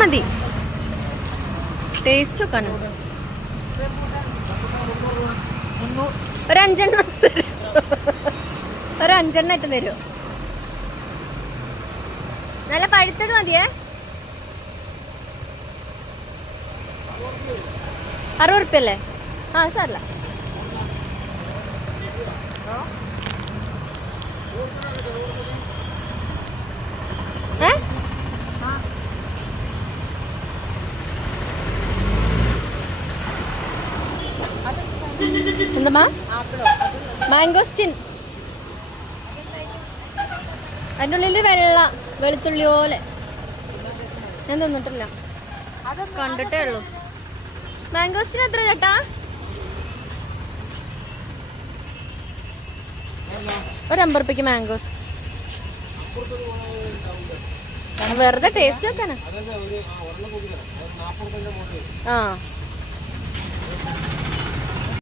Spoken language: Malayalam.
മതി ടേസ്റ്റ് വെക്കാനോ. ഒരഞ്ചെണ്ണം ഇട്ട് തരുമോ? നല്ല പഴുത്തത് മതിയേ. 60 ഉറുപ്പ്യല്ലേ? ആ സാറില്ല. എന്താ മാംഗോസ്റ്റിൻ. അതിൻ്റെ ഉള്ളിൽ വെളുത്തുള്ളി പോലെ. ഞാൻ തിന്നിട്ടില്ല, കണ്ടിട്ടേ ഉള്ളൂ. മാംഗോസ്റ്റിൻ എത്ര ചേട്ടാ? ഒരു 50 ഉറുപ്പ്യക്ക് മാംഗോസ്. വെറുതെ ടേസ്റ്റ് വെക്കാനാ. ആ